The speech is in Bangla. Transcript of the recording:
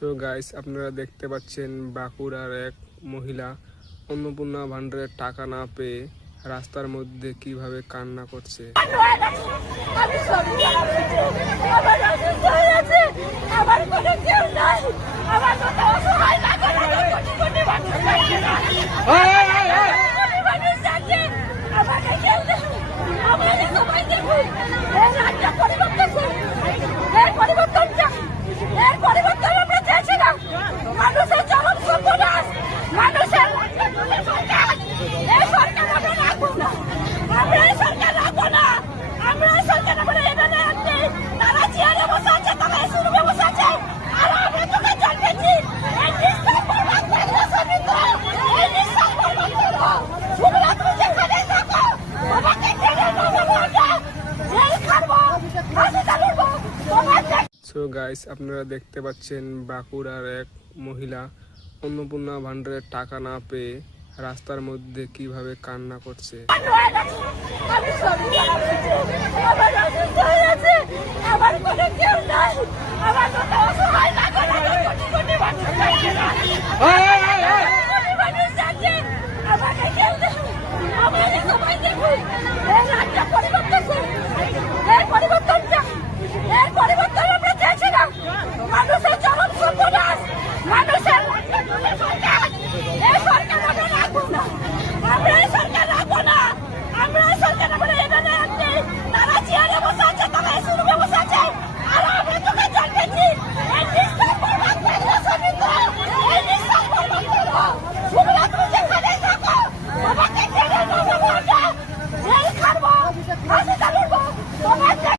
সো গাইস, আপনারা দেখতে পাচ্ছেন বাঁকুড়ার এক মহিলা অন্নপূর্ণা ভান্ডারের টাকা না পেয়ে রাস্তার মধ্যে কিভাবে কান্না করছে। সো গাইস, আপনারা দেখতে পাচ্ছেন বাঁকুড়ার এক মহিলা অন্নপূর্ণা ভান্ডারের টাকা না পেয়ে রাস্তার মধ্যে কিভাবে কান্না করছে। আমার